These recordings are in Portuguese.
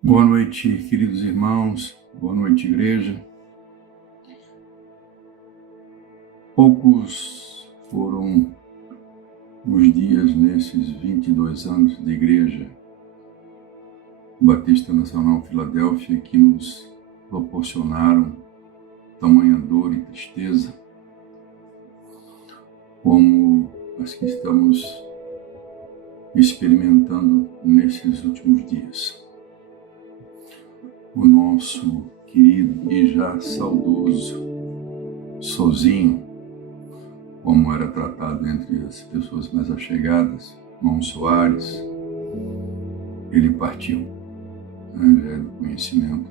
Boa noite, queridos irmãos, boa noite, igreja. Poucos foram os dias nesses 22 anos de igreja Batista Nacional Filadélfia que nos proporcionaram tamanha dor e tristeza como as que estamos experimentando nesses últimos dias. O nosso querido e já saudoso Sozinho, como era tratado entre as pessoas mais achegadas, irmão Soares, ele partiu. Já é do conhecimento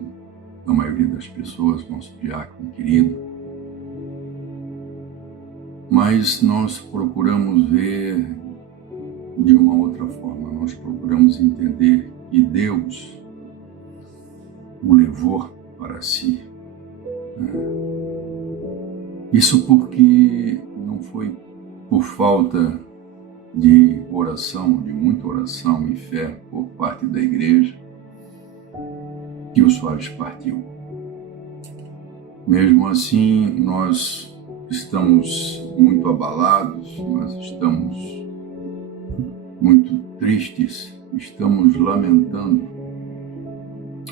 da maioria das pessoas, nosso diácono querido. Mas nós procuramos ver de uma outra forma, nós procuramos entender que Deus o levou para si. Isso porque não foi por falta de oração, de muita oração e fé por parte da igreja, que o Soares partiu. Mesmo assim, nós estamos muito abalados, nós estamos muito tristes, estamos lamentando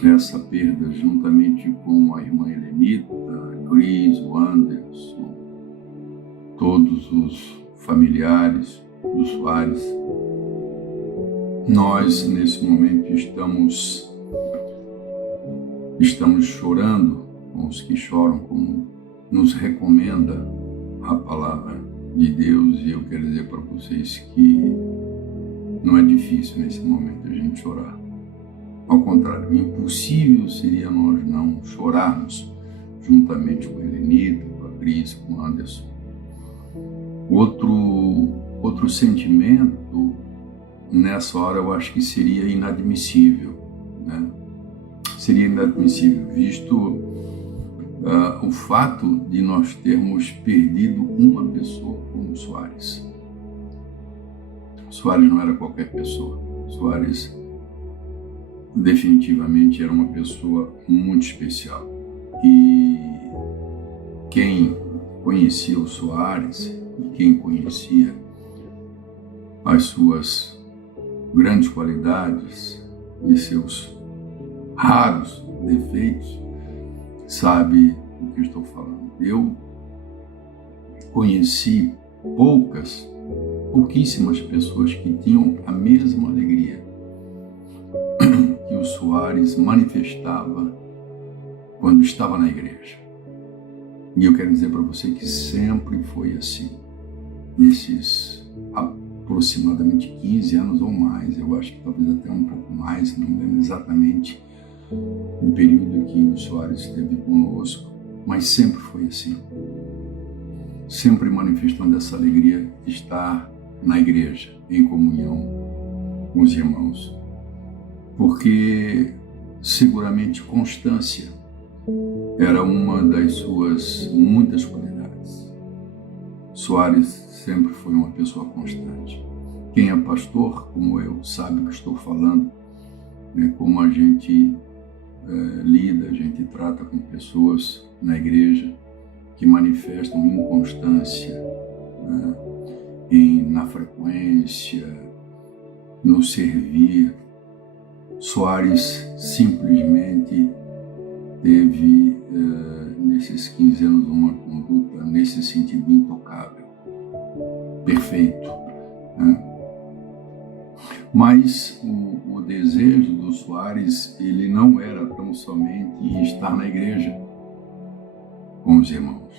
essa perda juntamente com a irmã Helenita, a Cris, o Anderson, todos os familiares do Soares. Nós, nesse momento, estamos chorando com os que choram, como nos recomenda a palavra de Deus, e eu quero dizer para vocês que não é difícil nesse momento a gente chorar. Ao contrário, impossível seria nós não chorarmos juntamente com a Helenita, com a Cris, com o Anderson. Outro sentimento, nessa hora, eu acho que seria inadmissível, né? Seria inadmissível, visto o fato de nós termos perdido uma pessoa como o Soares. Soares não era qualquer pessoa. Soares definitivamente era uma pessoa muito especial. E quem conhecia o Soares, e quem conhecia as suas grandes qualidades e seus raros defeitos, sabe do que eu estou falando. Eu conheci pouquíssimas pessoas que tinham a mesma alegria que o Soares manifestava quando estava na igreja. E eu quero dizer para você que sempre foi assim. Nesses aproximadamente 15 anos ou mais, eu acho que talvez até um pouco mais, não lembro exatamente o período que o Soares esteve conosco, mas sempre foi assim. Sempre manifestando essa alegria de estar na igreja, em comunhão com os irmãos. Porque seguramente constância era uma das suas muitas qualidades. Soares sempre foi uma pessoa constante. Quem é pastor, como eu, sabe o que estou falando, né? Como a gente lida, a gente trata com pessoas na igreja que manifestam inconstância, né? Na frequência, no servir. Soares simplesmente teve, nesses 15 anos, uma conduta nesse sentido intocável, perfeito, né? Mas o desejo do Soares, ele não era tão somente estar na igreja com os irmãos,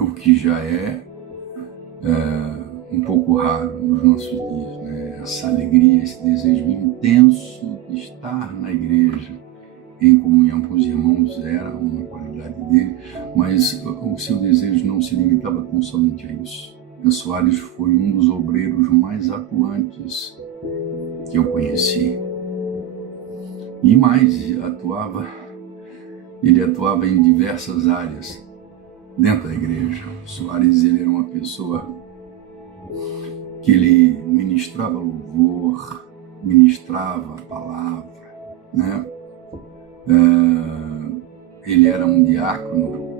o que já é um pouco raro nos nossos dias, né? Essa alegria, esse desejo intenso de estar na igreja, em comunhão com os irmãos, era uma qualidade dele, mas o seu desejo não se limitava tão somente a isso. O Soares foi um dos obreiros mais atuantes que eu conheci. E mais, ele atuava em diversas áreas dentro da igreja. O Soares, ele era uma pessoa que ele ministrava louvor, ministrava a palavra, né? Ele era um diácono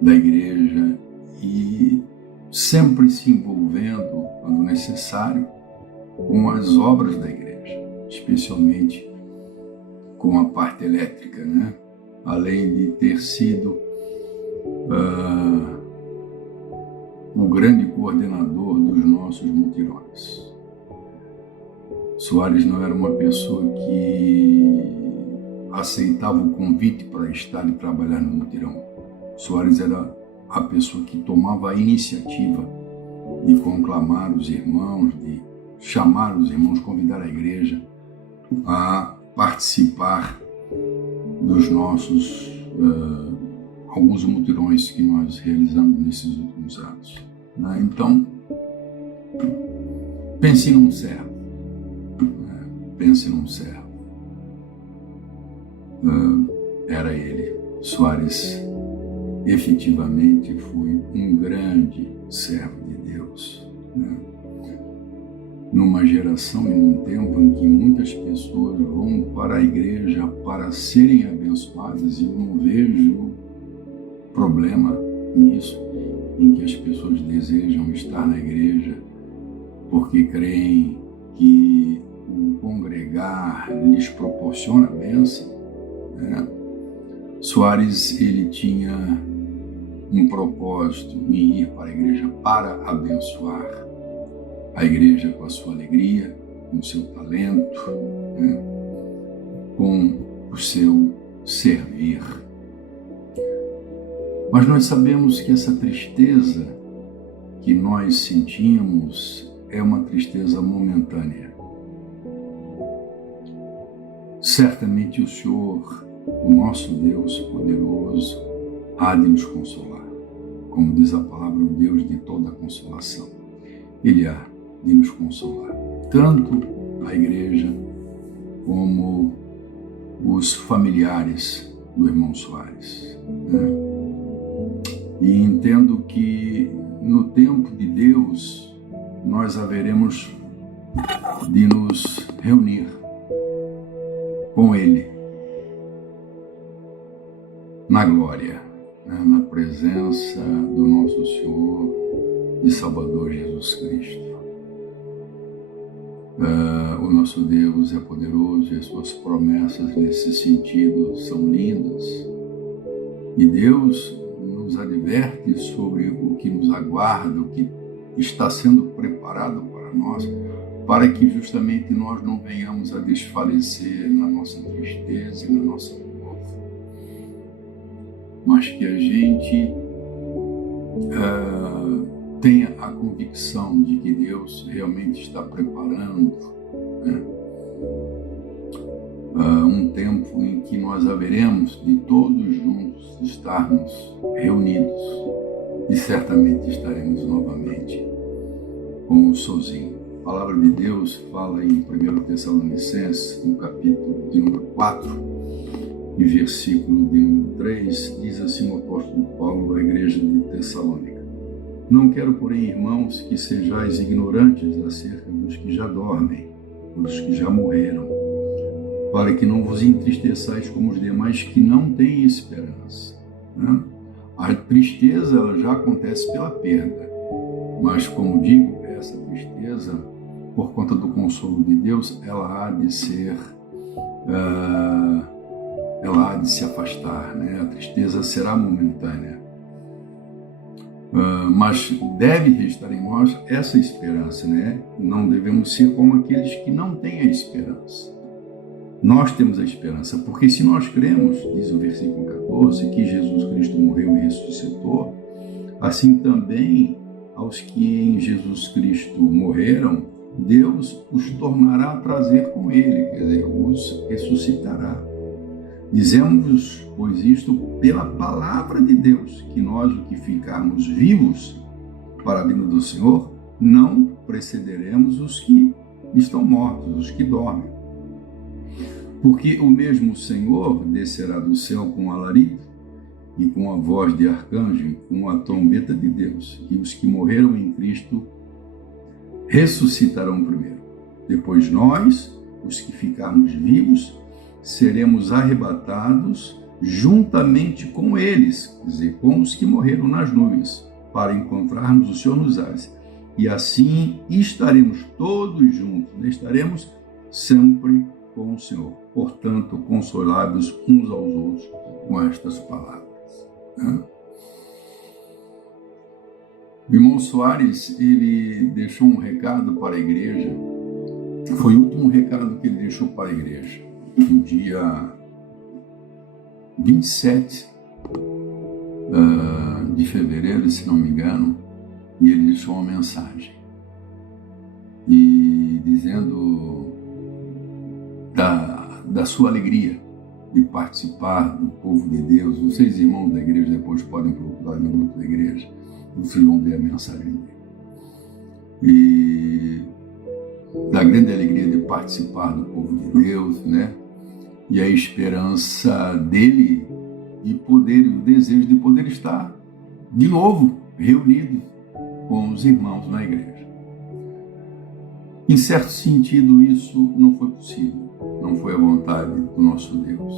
da igreja e sempre se envolvendo, quando necessário, com as obras da igreja, especialmente com a parte elétrica, né? Além de ter sido o grande coordenador dos nossos mutirões. Soares não era uma pessoa que aceitava o convite para estar e trabalhar no mutirão. Soares era a pessoa que tomava a iniciativa de conclamar os irmãos, de chamar os irmãos, convidar a igreja a participar dos nossos alguns mutirões que nós realizamos nesses últimos anos. Né? Então, pense num servo. Pense num servo. Era ele. Soares efetivamente foi um grande servo de Deus. Né? Numa geração e num tempo em que muitas pessoas vão para a igreja para serem abençoadas, e eu não vejo problema nisso, em que as pessoas desejam estar na igreja porque creem que o congregar lhes proporciona bênção. Né? Soares, ele tinha um propósito em ir para a igreja para abençoar a igreja com a sua alegria, com o seu talento, né? Com o seu servir. Mas nós sabemos que essa tristeza que nós sentimos é uma tristeza momentânea. Certamente o Senhor, o nosso Deus poderoso, há de nos consolar. Como diz a palavra, o Deus de toda consolação. Ele há de nos consolar. Tanto a igreja como os familiares do irmão Soares. Né? E entendo que no tempo de Deus nós haveremos de nos reunir com Ele na glória, né? Na presença do nosso Senhor e Salvador Jesus Cristo. O nosso Deus é poderoso e as suas promessas nesse sentido são lindas. E Deus nos adverte sobre o que nos aguarda, o que está sendo preparado para nós, para que justamente nós não venhamos a desfalecer na nossa tristeza e na nossa dor, mas que a gente tenha a convicção de que Deus realmente está preparando, né, um tempo em que nós haveremos de todos juntos estarmos reunidos e certamente estaremos novamente com o sozinho. A palavra de Deus fala em 1 Tessalonicenses, no capítulo de número 4 e versículo de número 3, diz assim o apóstolo Paulo à igreja de Tessalônica: Não quero, porém, irmãos, que sejais ignorantes acerca dos que já dormem, dos que já morreram, para que não vos entristeçais como os demais que não têm esperança. Né? A tristeza ela já acontece pela perda, mas, como digo, essa tristeza, por conta do consolo de Deus, ela há de ser, ela há de se afastar, né? A tristeza será momentânea. Mas deve restar em nós essa esperança, né? Não devemos ser como aqueles que não têm a esperança. Nós temos a esperança, porque se nós cremos, diz o versículo 14, que Jesus Cristo morreu e ressuscitou, assim também aos que em Jesus Cristo morreram, Deus os tornará a trazer com Ele, quer dizer, os ressuscitará. Dizemos, pois, isto pela palavra de Deus, que nós, o que ficarmos vivos para a vinda do Senhor, não precederemos os que estão mortos, os que dormem. Porque o mesmo Senhor descerá do céu com alarido, e com a voz de arcanjo, e com a trombeta de Deus, e os que morreram em Cristo ressuscitarão primeiro. Depois nós, os que ficarmos vivos, seremos arrebatados juntamente com eles, quer dizer, com os que morreram nas nuvens, para encontrarmos o Senhor nos ares. E assim estaremos todos juntos, né? Estaremos sempre com o Senhor. Portanto, consolados uns aos outros com estas palavras, né? O irmão Soares, ele deixou um recado para a igreja. Foi o último recado que ele deixou para a igreja, no dia 27 de fevereiro, se não me engano, e ele deixou uma mensagem e dizendo da sua alegria de participar do povo de Deus. Vocês, irmãos da igreja, depois podem procurar no grupo da igreja, vocês vão ver a mensagem dele. E da grande alegria de participar do povo de Deus, né? E a esperança dele de poder, o desejo de poder estar de novo reunido com os irmãos na igreja. Em certo sentido, isso não foi possível, não foi a vontade do nosso Deus,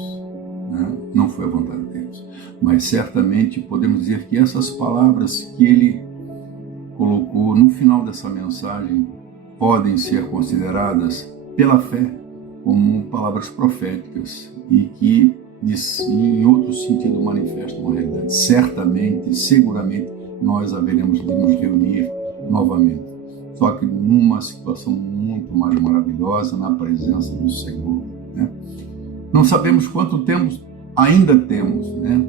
né? Não foi a vontade de Deus. Mas certamente podemos dizer que essas palavras que ele colocou no final dessa mensagem podem ser consideradas pela fé como palavras proféticas e que, em outro sentido, manifestam uma realidade. Certamente, seguramente, nós haveremos de nos reunir novamente, só que numa situação muito mais maravilhosa, na presença do Senhor, né? Não sabemos quanto tempo ainda temos, né,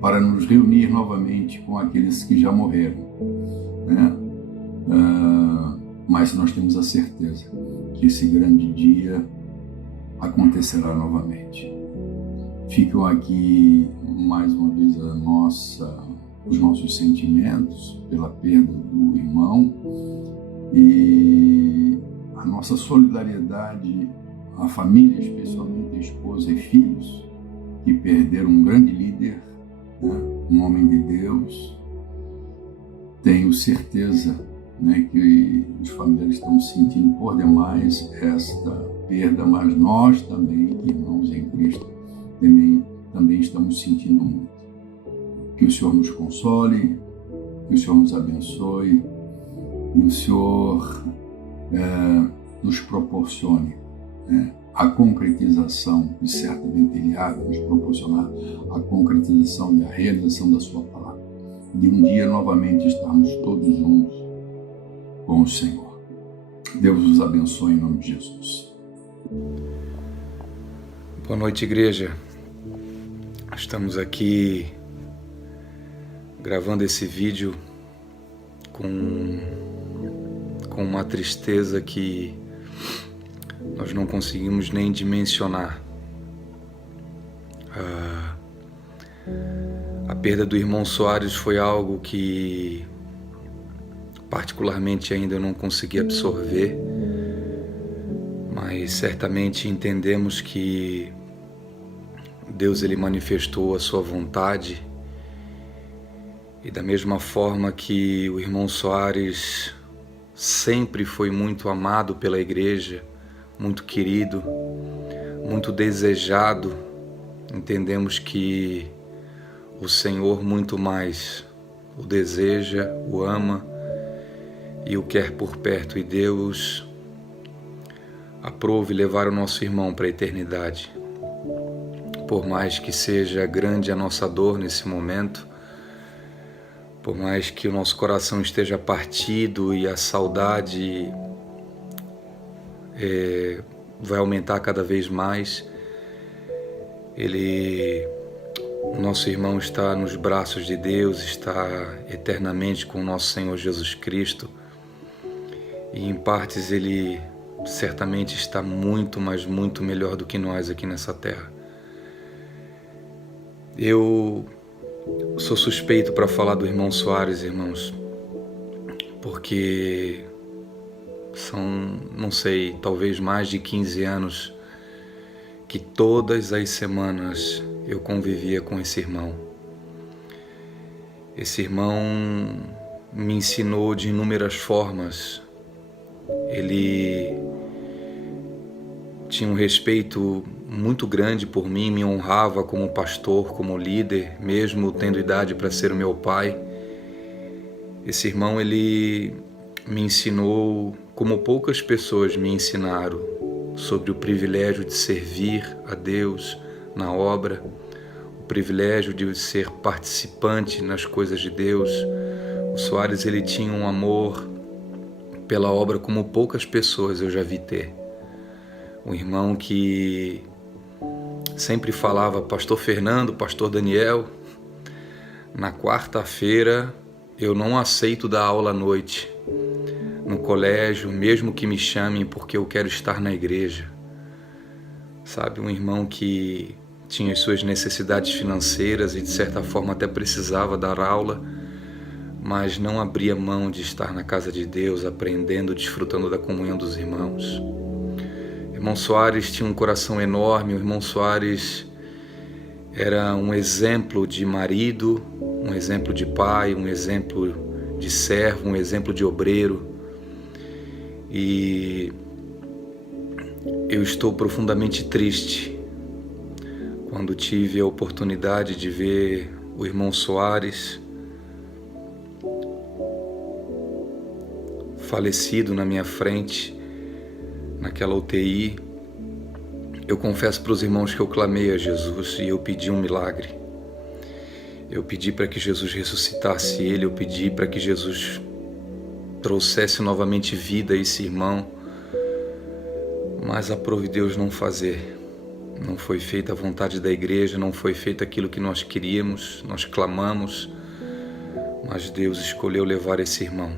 para nos reunir novamente com aqueles que já morreram, né? Mas nós temos a certeza que esse grande dia acontecerá novamente. Ficam aqui mais uma vez os nossos sentimentos pela perda do irmão e a nossa solidariedade à família, especialmente a esposa e filhos, que perderam um grande líder, né, um homem de Deus. Tenho certeza, né, que os familiares estão sentindo por demais esta perda, mas nós também, irmãos em Cristo, também estamos sentindo muito. Que o Senhor nos console, que o Senhor nos abençoe e o Senhor nos proporcione, né, a concretização, e certamente Ele há de nos proporcionar a concretização e a realização da sua palavra, de um dia novamente estarmos todos juntos com o Senhor. Deus os abençoe em nome de Jesus. Boa noite, igreja. Estamos aqui gravando esse vídeo com uma tristeza que nós não conseguimos nem dimensionar. A perda do irmão Soares foi algo que particularmente ainda eu não consegui absorver, mas certamente entendemos que Deus ele manifestou a sua vontade, e da mesma forma que o irmão Soares sempre foi muito amado pela igreja, muito querido, muito desejado, entendemos que o Senhor muito mais o deseja, o ama e o quer por perto, e Deus aprove levar o nosso irmão para a eternidade. Por mais que seja grande a nossa dor nesse momento, por mais que o nosso coração esteja partido e a saudade vai aumentar cada vez mais, o nosso irmão está nos braços de Deus, está eternamente com o nosso Senhor Jesus Cristo, e em partes ele certamente está muito, mas muito melhor do que nós aqui nessa terra. Eu sou suspeito para falar do irmão Soares, irmãos, porque são, não sei, talvez mais de 15 anos que todas as semanas eu convivia com esse irmão. Esse irmão me ensinou de inúmeras formas. Ele tinha um respeito muito grande por mim, me honrava como pastor, como líder, mesmo tendo idade para ser o meu pai. Esse irmão, ele me ensinou como poucas pessoas me ensinaram sobre o privilégio de servir a Deus na obra, o privilégio de ser participante nas coisas de Deus. O Soares, ele tinha um amor pela obra como poucas pessoas eu já vi ter. Um irmão que sempre falava: Pastor Fernando, Pastor Daniel, na quarta-feira eu não aceito dar aula à noite no colégio, mesmo que me chamem, porque eu quero estar na igreja. Sabe, um irmão que tinha as suas necessidades financeiras e de certa forma até precisava dar aula, mas não abria mão de estar na casa de Deus, aprendendo, desfrutando da comunhão dos irmãos. O irmão Soares tinha um coração enorme. O irmão Soares era um exemplo de marido, um exemplo de pai, um exemplo de servo, um exemplo de obreiro. E eu estou profundamente triste quando tive a oportunidade de ver o irmão Soares falecido na minha frente, naquela UTI. Eu confesso para os irmãos que eu clamei a Jesus e eu pedi um milagre. Eu pedi para que Jesus ressuscitasse ele, eu pedi para que Jesus trouxesse novamente vida a esse irmão, mas aprove Deus não fazer. Não foi feita a vontade da igreja, não foi feito aquilo que nós queríamos, nós clamamos, mas Deus escolheu levar esse irmão.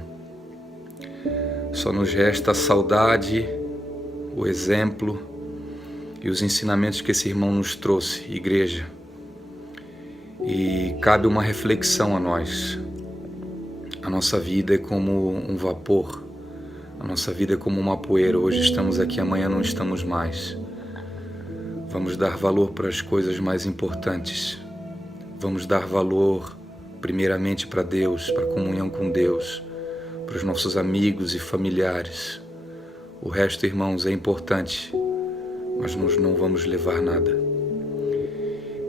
Só nos resta a saudade, o exemplo e os ensinamentos que esse irmão nos trouxe, igreja. E cabe uma reflexão a nós. A nossa vida é como um vapor, a nossa vida é como uma poeira. Hoje estamos aqui, amanhã não estamos mais. Vamos dar valor para as coisas mais importantes. Vamos dar valor primeiramente para Deus, para a comunhão com Deus, para os nossos amigos e familiares. O resto, irmãos, é importante, mas nós não vamos levar nada.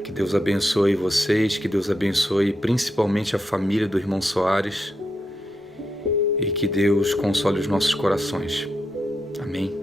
Que Deus abençoe vocês, que Deus abençoe principalmente a família do irmão Soares e que Deus console os nossos corações. Amém.